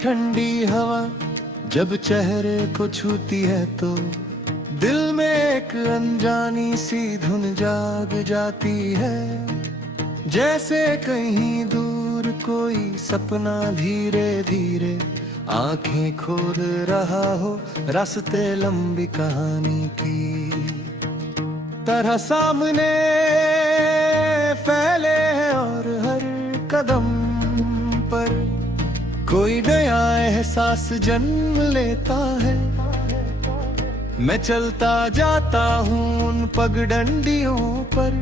ठंडी हवा जब चेहरे को छूती है तो दिल में एक अनजानी सी धुन जाग जाती है। जैसे कहीं दूर कोई सपना धीरे धीरे आंखें खोल रहा हो, रास्ते लंबी कहानी की तरह सामने फैले हैं और हर कदम पर कोई नया एहसास जन्म लेता है। मैं चलता जाता हूँ उन पगडंडियों पर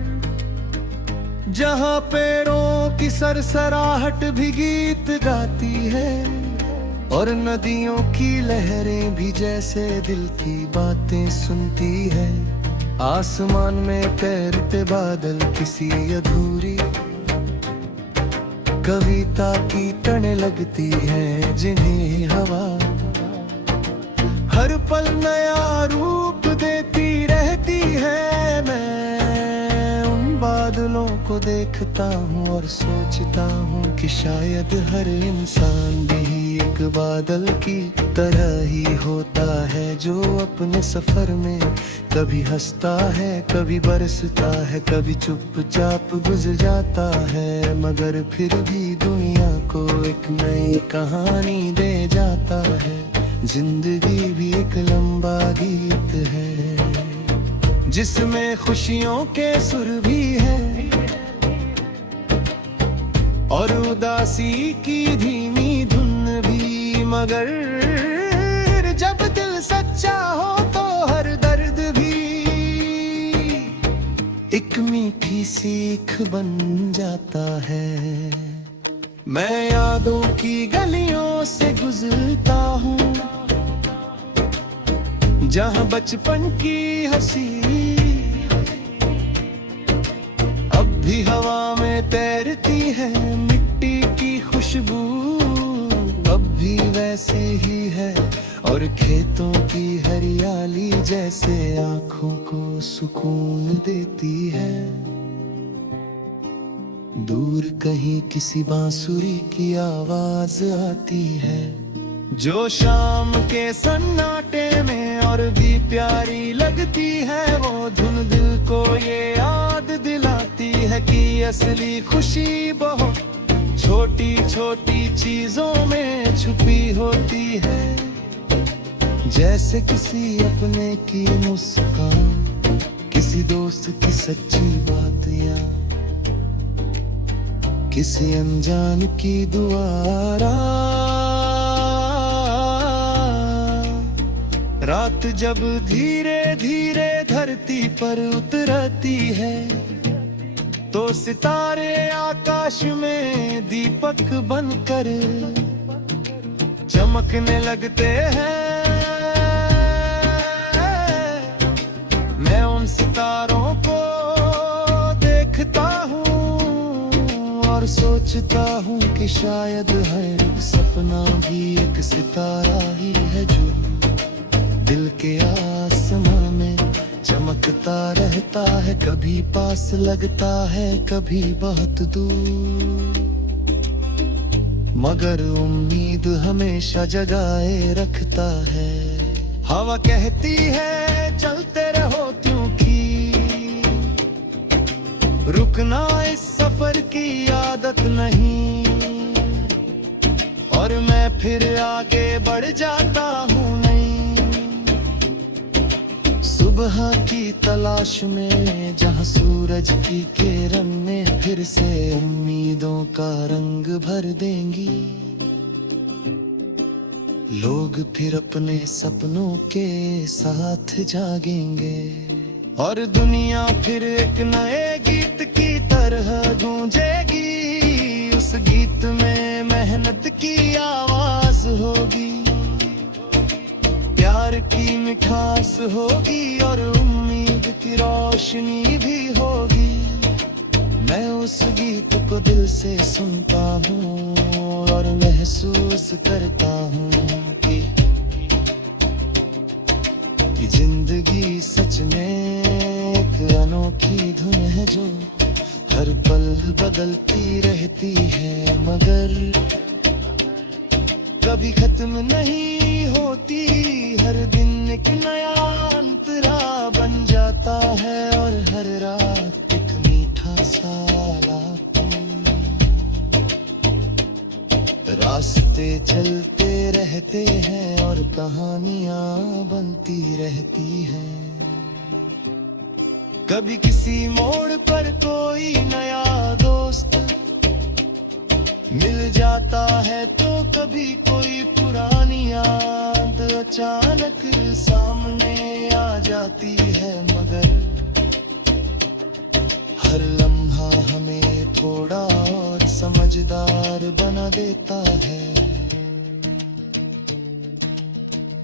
जहाँ पैरों की सरसराहट भी गीत गाती है और नदियों की लहरें भी जैसे दिल की बातें सुनती है। आसमान में तैरते बादल किसी अधूरी कविता की टने लगती है जिन्हें हवा हर पल नया रूप देती रहती है। मैं उन बादलों को देखता हूँ और सोचता हूँ कि शायद हर इंसान भी एक बादल की तरह ही होता है, जो अपने सफर में कभी हंसता है, कभी बरसता है, कभी चुपचाप गुजर जाता है, मगर फिर भी दुनिया को एक नई कहानी दे जाता है। जिंदगी भी एक लंबा गीत है जिसमें खुशियों के सुर भी है और उदासी की धीमी धुन भी, मगर जब दिल सच्चा हो तो हर दर्द भी एक मीठी सीख बन जाता है। मैं यादों की गलियों से गुजरता हूँ जहाँ बचपन की हंसी अब भी हवा में तैरती है, मिट्टी की खुशबू अब भी वैसे ही है और खेतों की हरियाली जैसे आँखों को सुकून देती है। दूर कहीं किसी बांसुरी की आवाज आती है जो शाम के सन्नाटे में और भी प्यारी लगती है। वो धुन दिल को ये याद दिलाती है कि असली खुशी बहुत छोटी छोटी चीजों में छुपी होती है। जैसे किसी अपने की मुस्कान, किसी दोस्त की सच्ची बात या किसी अनजान की दुआ। रात जब धीरे धीरे धरती पर उतरती है तो सितारे आकाश में दीपक बनकर चमकने लगते हैं। मैं उन सितारों को देखता हूँ और सोचता हूँ कि शायद हर सपना भी एक सितारा ही है जो दिल के आसमां में चमकता रहता है, कभी पास लगता है कभी बहुत दूर, मगर उम्मीद हमेशा जगाए रखता है। हवा कहती है चलते रहो क्योंकि रुकना इस सफर की आदत नहीं, और मैं फिर आगे बढ़ जाता हूँ सुबह की तलाश में जहाँ सूरज की किरण ने फिर से उम्मीदों का रंग भर देंगी। लोग फिर अपने सपनों के साथ जागेंगे और दुनिया फिर एक नए गीत की तरह गूंजेगी। उस गीत में मेहनत की आवाज होगी, प्यार की मिठास होगी और उम्मीद की रोशनी भी होगी। मैं उस गीत को दिल से सुनता हूँ और महसूस करता हूँ कि जिंदगी सच में एक अनोखी धुन है जो हर पल बदलती रहती है, मगर कभी खत्म नहीं होती, हर दिन एक नया अंतरा बन जाता है और हर रात एक मीठा सा आलापन। रास्ते चलते रहते हैं और कहानियां बनती रहती हैं। कभी किसी मोड़ पर कोई नया दोस्त मिल जाता है, तो कभी कोई पुरानी याद अचानक सामने आ जाती है। मगर हर लम्हा हमें थोड़ा और समझदार बना देता है,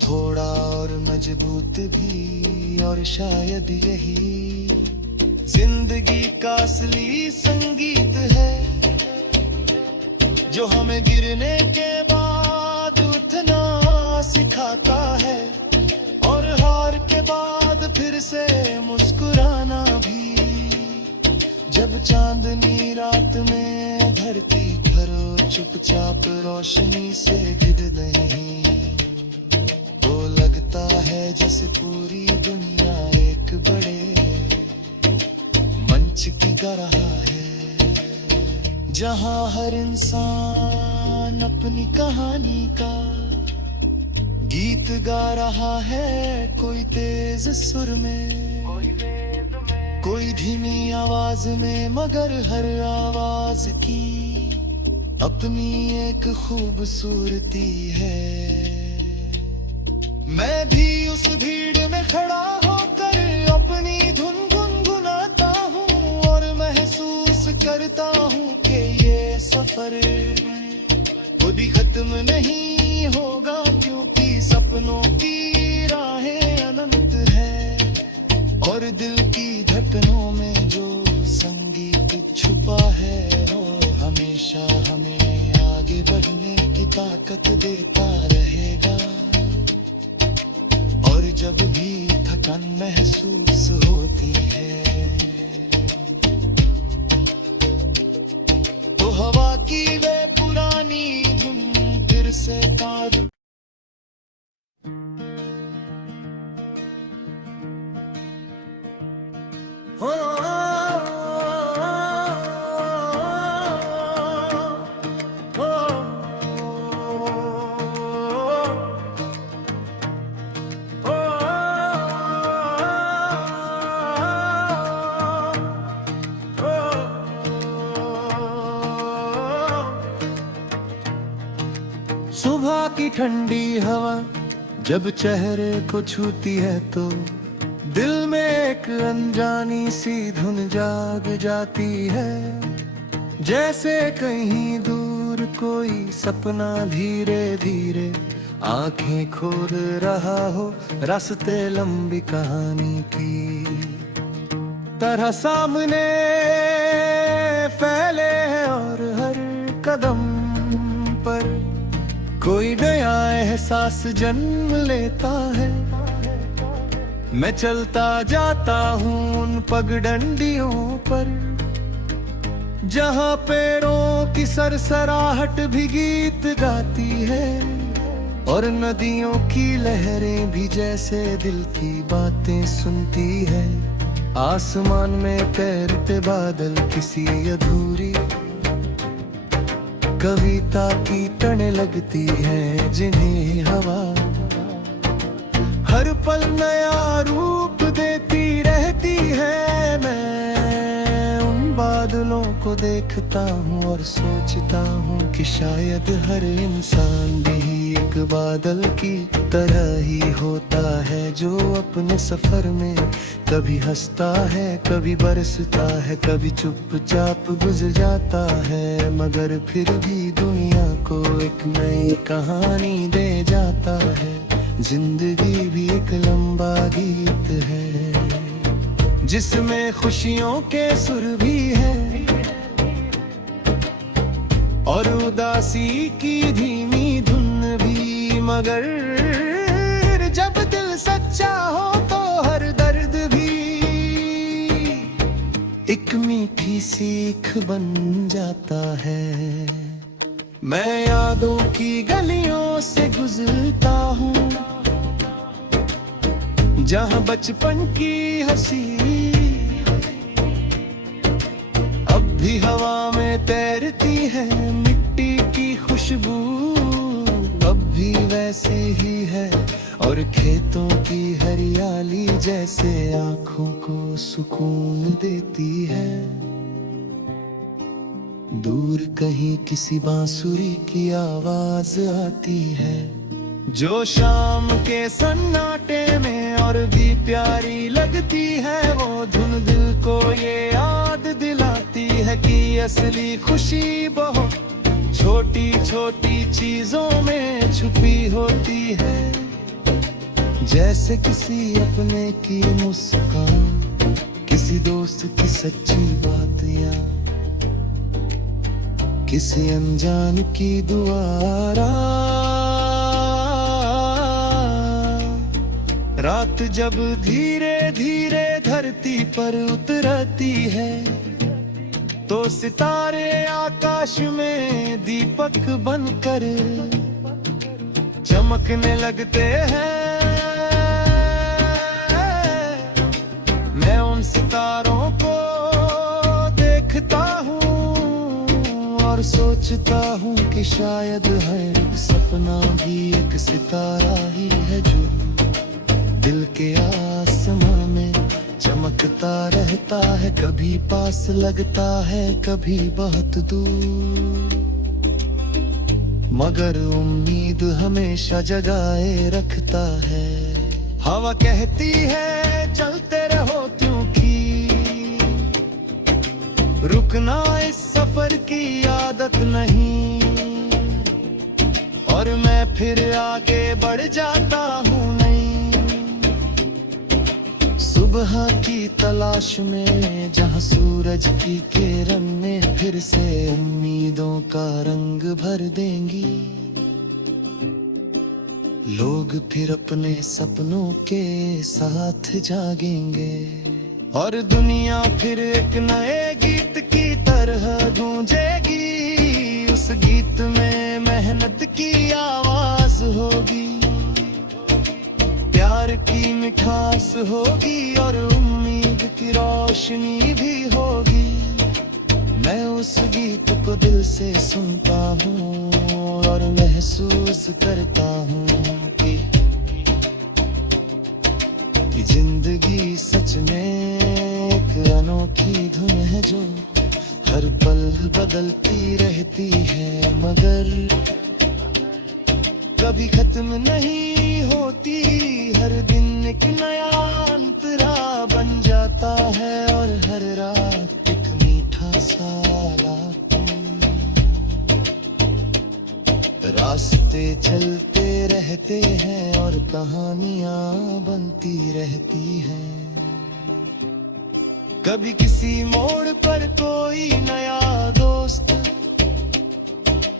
थोड़ा और मजबूत भी। और शायद यही जिंदगी का असली संगीत है, जो हमें गिरने के बाद उठना सिखाता है और हार के बाद फिर से मुस्कुराना भी। जब चांदनी रात में धरती घरों चुपचाप रोशनी से गिर नहीं, तो लगता है जैसे पूरी दुनिया एक बड़े मंच की गा रहा है, जहां हर इंसान अपनी कहानी का गीत गा रहा है। कोई तेज सुर में, कोई धीमी आवाज में, मगर हर आवाज की अपनी एक खूबसूरती है। मैं भी उस भीड़ में खड़ा होकर अपनी धुन गुनगुनाता हूँ और महसूस करता हूँ कि ये सफर कभी खत्म नहीं होगा, क्योंकि सपनों की राहें अनंत है और दिल की धड़कनों में जो संगीत छुपा है, वो हमेशा हमें आगे बढ़ने की ताकत देता रहेगा। और जब भी थकान महसूस होती है, तो हवा की वे पुरानी धुन फिर से तार। सुबह की ठंडी हवा जब चेहरे को छूती है, तो दिल में एक अनजानी सी धुन जाग जाती है। जैसे कहीं दूर कोई सपना धीरे धीरे आंखें खोल रहा हो, रास्ते लंबी कहानी की तरह सामने फैले हैं और हर कदम पर कोई नया एहसास जन्म लेता है। मैं चलता जाता हूँ उन पगडंडियों पर, जहाँ पैरों की सरसराहट भी गीत गाती है और नदियों की लहरें भी जैसे दिल की बातें सुनती है। आसमान में तैरते बादल किसी अधूरी कविता की टने लगती है, जिन्हें हवा हर पल नया रूप देती रहती है। मैं उन बादलों को देखता हूँ और सोचता हूँ कि शायद हर इंसान भी एक बादल की तरह ही होता है, जो अपने सफर में कभी हंसता है, कभी बरसता है, कभी चुपचाप गुजर जाता है, मगर फिर भी दुनिया को एक नई कहानी दे जाता है। जिंदगी भी एक लंबा गीत है, जिसमें खुशियों के सुर भी है और उदासी की धीमी धुन भी। मगर जब दिल सच्चा हो तो हर दर्द भी एक मीठी सीख बन जाता है। मैं यादों की गलियों से गुजरता हूँ, जहाँ बचपन की हंसी अब भी हवा में तैरती है। मिट्टी की खुशबू अब भी वैसे ही है, और खेतों की हरियाली जैसे आँखों को सुकून देती है। दूर कहीं किसी बांसुरी की आवाज आती है, जो शाम के सन्नाटे में और भी प्यारी लगती है। वो धुन दिल को ये याद दिलाती है कि असली खुशी बहुत छोटी छोटी चीजों में छुपी होती है। जैसे किसी अपने की मुस्कान, किसी दोस्त की सच्ची बात, या किसी अनजान की दुआ। रात जब धीरे धीरे धरती पर उतरती है, तो सितारे आकाश में दीपक बनकर चमकने लगते हैं। मैं उन सितारों को देखता हूँ और सोचता हूँ कि शायद हर सपना भी एक सितारा ही है, जो दिल के आसमां में चमकता रहता है। कभी पास लगता है, कभी बहुत दूर, मगर उम्मीद हमेशा जगाए रखता है। हवा कहती है चलते रहो, क्योंकि रुकना इस सफर की आदत नहीं। और मैं फिर आगे बढ़ जाता हूँ नई सुबह की तलाश में, जहाँ सूरज की किरण में फिर से उम्मीदों का रंग भर देंगी। लोग फिर अपने सपनों के साथ जागेंगे, और दुनिया फिर एक नए गीत की तरह गूंजेगी। उस गीत में मेहनत की आवाज होगी, प्यार की मिठास होगी, और उम्मीद की रोशनी भी होगी। मैं उस गीत को दिल से सुनता हूँ और महसूस करता हूँ कि जिंदगी सच में एक अनोखी धुन है, जो हर पल बदलती रहती है, मगर कभी खत्म नहीं होती। हर दिन एक नया अंतरा बन जाता है, और हर रात एक मीठा सा आलाप। रास्ते चलते रहते हैं और कहानियां बनती रहती हैं। कभी किसी मोड़ पर कोई नया दोस्त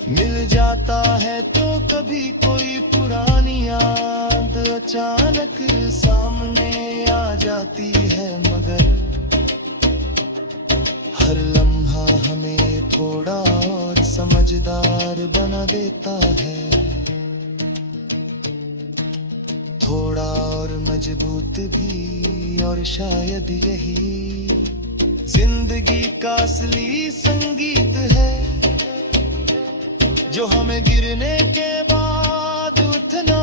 मिल जाता है, तो कभी कोई पुरानी याद अचानक सामने आ जाती है, मगर हर लम्हा हमें थोड़ा और समझदार बना देता है, थोड़ा और मजबूत भी। और शायद यही जिंदगी का असली संगीत है, जो हमें गिरने के बाद उठना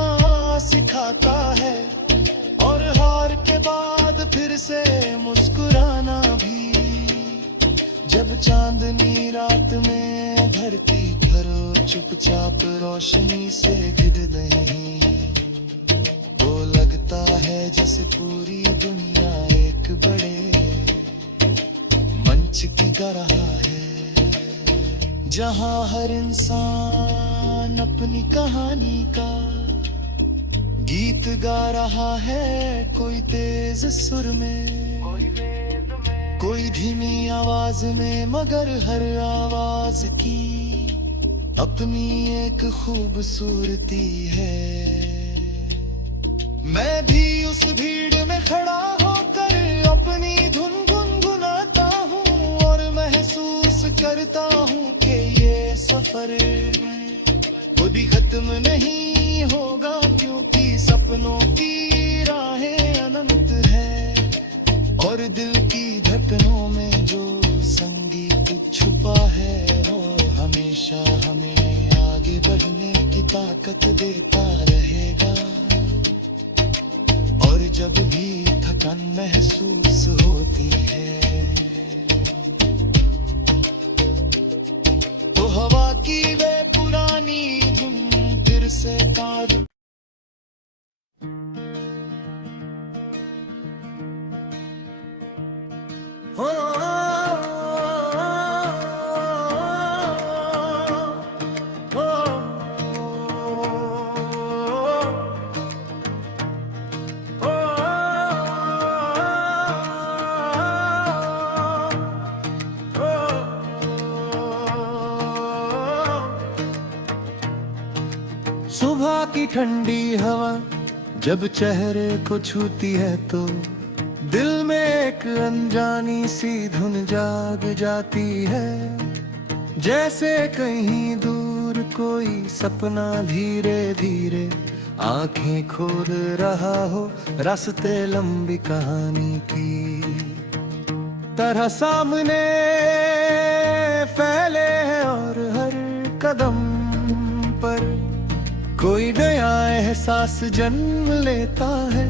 सिखाता है, और हार के बाद फिर से मुस्कुराना भी। जब चांदनी रात में धरती घरों चुपचाप रोशनी से घिर नहीं, तो लगता है जैसे पूरी दुनिया एक बड़े मंच की गा रहा है, जहाँ हर इंसान अपनी कहानी का गीत गा रहा है। कोई तेज सुर में, कोई धीमी आवाज में, मगर हर आवाज की अपनी एक खूबसूरती है। मैं भी उस भीड़ में खड़ा होकर अपनी धुन गुनगुनाता हूँ, और महसूस करता हूँ कि ये सफर कभी खत्म नहीं होगा, क्योंकि सपनों की राहें अनंत है। और दिल की धड़कनों में जो संगीत छुपा है, वो हमेशा हमें आगे बढ़ने की ताकत देता रहेगा। और जब भी थकान महसूस होती है, तो हवा की वे पुरानी धुन फिर से तार। सुबह की ठंडी हवा जब चेहरे को छूती है, तो दिल में एक अनजानी सी धुन जाग जाती है। जैसे कहीं दूर कोई सपना धीरे धीरे आंखें खोल रहा हो, रास्ते लंबी कहानी की तरह सामने फैले हैं। और हर कदम पर कोई नया एहसास जन्म लेता है।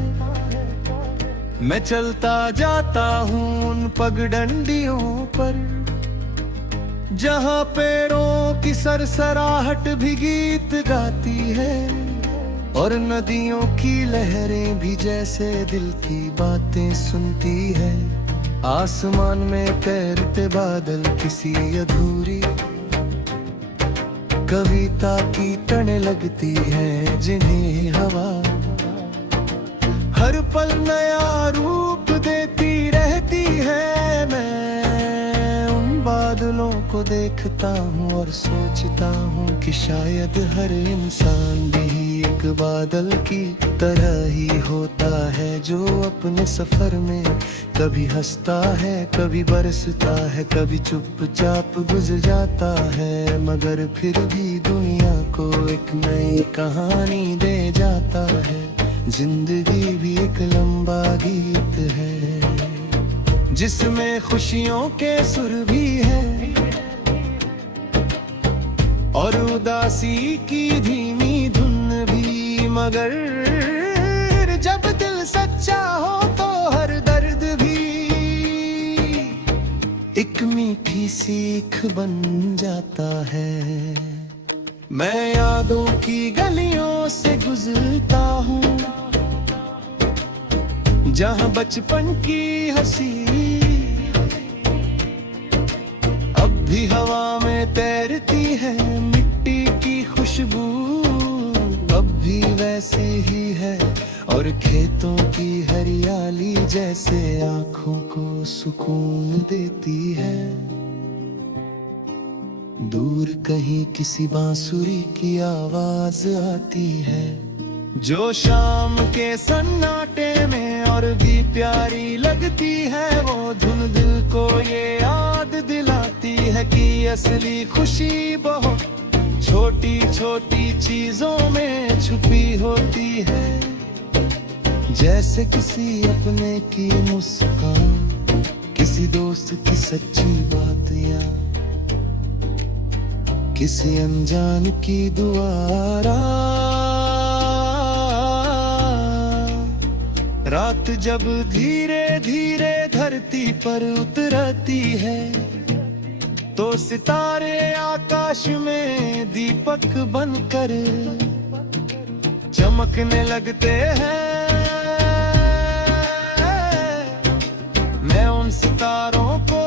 मैं चलता जाता हूँ उन पगडंडियों पर, जहाँ पैरों की सरसराहट भी गीत गाती है। और नदियों की लहरें भी जैसे दिल की बातें सुनती है। आसमान में तैरते बादल किसी अधूरी कविता की टने लगती है, जिन्हें हवा हर पल नया रूप देती रहती है। मैं उन बादलों को देखता हूँ और सोचता हूँ कि शायद हर इंसान भी एक बादल की तरह ही होता है, जो अपने सफर में कभी हंसता है, कभी बरसता है, कभी चुपचाप गुजर जाता है, मगर फिर भी दुनिया को एक नई कहानी दे जाता है। जिंदगी भी एक लंबा गीत है, जिसमें खुशियों के सुर भी है और उदासी की धीमी धुन भी। मगर जब दिल सच्चा हो तो हर दर्द भी एक मीठी सीख बन जाता है। मैं यादों की गलियों से गुजरता हूँ, जहाँ बचपन की हंसी अब भी हवा में तैरती है। मिट्टी की खुशबू अब भी वैसे ही है, और खेतों की हरियाली जैसे आँखों को सुकून देती है। दूर कहीं किसी बांसुरी की आवाज आती है, जो शाम के सन्नाटे में और भी प्यारी लगती है। वो धुन दिल को ये याद दिलाती है कि असली खुशी बहुत छोटी छोटी चीजों में छुपी होती है। जैसे किसी अपने की मुस्कान, किसी दोस्त की सच्ची बात, या किसी अनजान की दुआ। रात जब धीरे धीरे धरती पर उतरती है, तो सितारे आकाश में दीपक बनकर चमकने लगते हैं। मैं उन सितारों को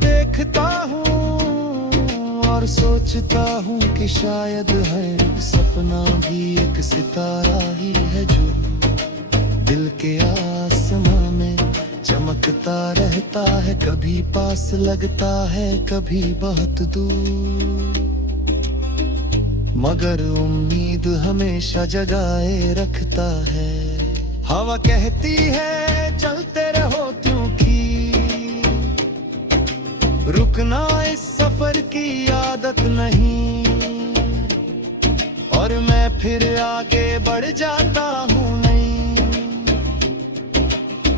देखता हूँ और सोचता हूँ कि शायद हर सपना भी एक सितारा ही है, जो दिल के आसमां में चमकता रहता है। कभी पास लगता है, कभी बहुत दूर, मगर उम्मीद हमेशा जगाए रखता है। हवा कहती है चलते रहो, क्योंकि रुकना इस सफर की आदत नहीं। और मैं फिर आगे बढ़ जाता हूँ नई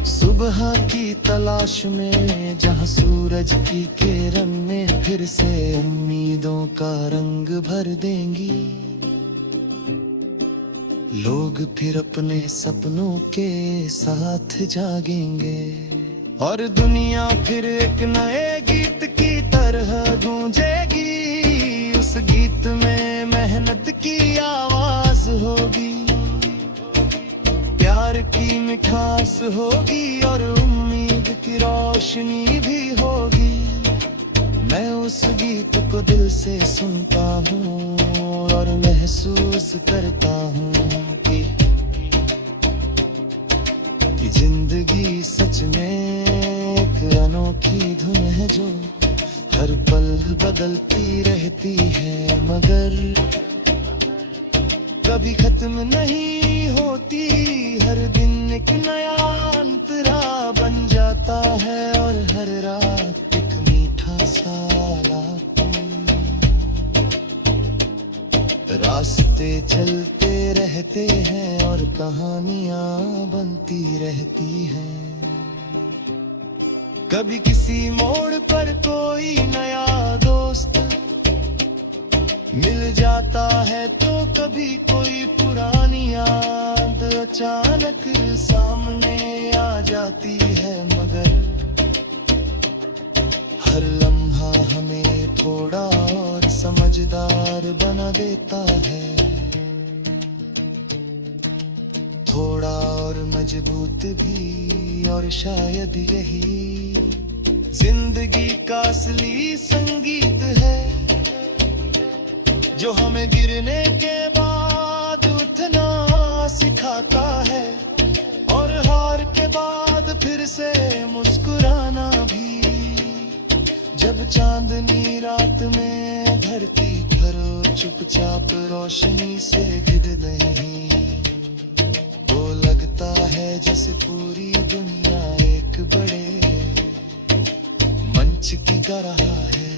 सुबह की तलाश में, जहाँ सूरज की किरण में फिर से उम्मीदों का रंग भर देंगी। लोग फिर अपने सपनों के साथ जागेंगे और दुनिया फिर एक नए गीत की तरह गूंजेगी। उस गीत में मेहनत की आवाज होगी, प्यार की मिठास होगी और उम्मीद की रोशनी भी होगी। मैं उस गीत को दिल से सुनता हूँ और महसूस करता हूँ कि जिंदगी सच में एक अनोखी धुन है जो हर पल बदलती रहती है, मगर कभी खत्म नहीं होती। हर दिन एक नया अंतरा बन जाता है और हर रात एक मीठा सा आलाप। रास्ते चलते रहते हैं और कहानियां बनती रहती हैं। कभी किसी मोड़ पर कोई नया दोस्त मिल जाता है, तो कभी कोई पुरानी याद अचानक सामने आ जाती है, मगर हर लम्हा हमें थोड़ा और समझदार बना देता है, थोड़ा और मजबूत भी। और शायद यही जिंदगी का असली संगीत है, जो हमें गिरने के बाद उठना सिखाता है और हार के बाद फिर से मुस्कुराना भी। जब चांदनी रात में धरती घरों चुपचाप रोशनी से गिर नहीं, तो लगता है जैसे पूरी दुनिया एक बड़े मंच की गा रहा है,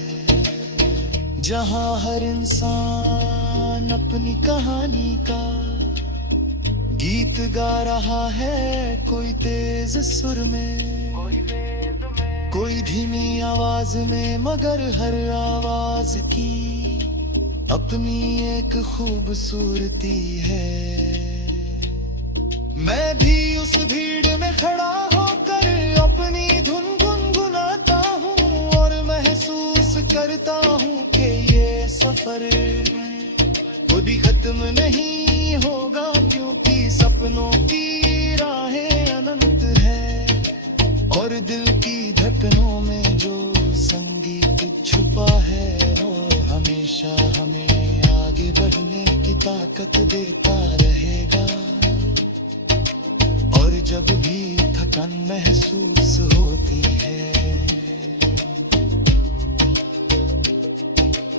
जहाँ हर इंसान अपनी कहानी का गीत गा रहा है। कोई तेज सुर में, कोई धीमी आवाज में, मगर हर आवाज की अपनी एक खूबसूरती है। मैं भी उस भीड़ में खड़ा होकर अपनी धुन गुनगुनाता हूँ और महसूस करता हूँ कि ये सफर कभी खत्म नहीं होगा, क्योंकि सपनों की राहें अनंत है और दिल की धड़कनों में जो संगीत छुपा है, वो हमेशा हमें आगे बढ़ने की ताकत देता रहेगा। और जब भी थकान महसूस होती है,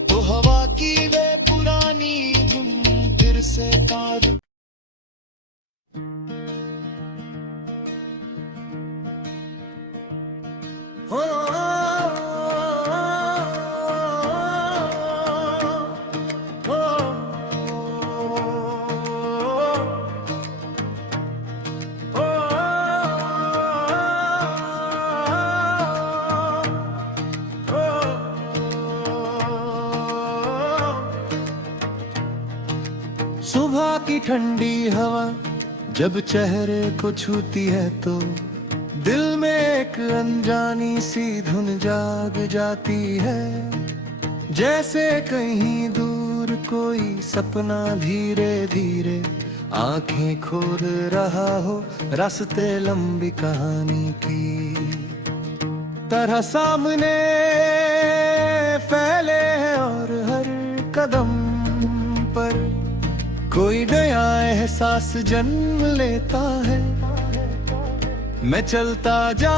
तो हवा की वे पुरानी धुन फिर से तार। सुबह की ठंडी हवा जब चेहरे को छूती है, तो दिल में एक अनजानी सी धुन जाग जाती है। जैसे कहीं दूर कोई सपना धीरे धीरे आंखें खोल रहा हो, रास्ते लंबी कहानी की तरह सामने फैले हैं और हर कदम पर कोई नया एहसास जन्म लेता है। मैं चलता जा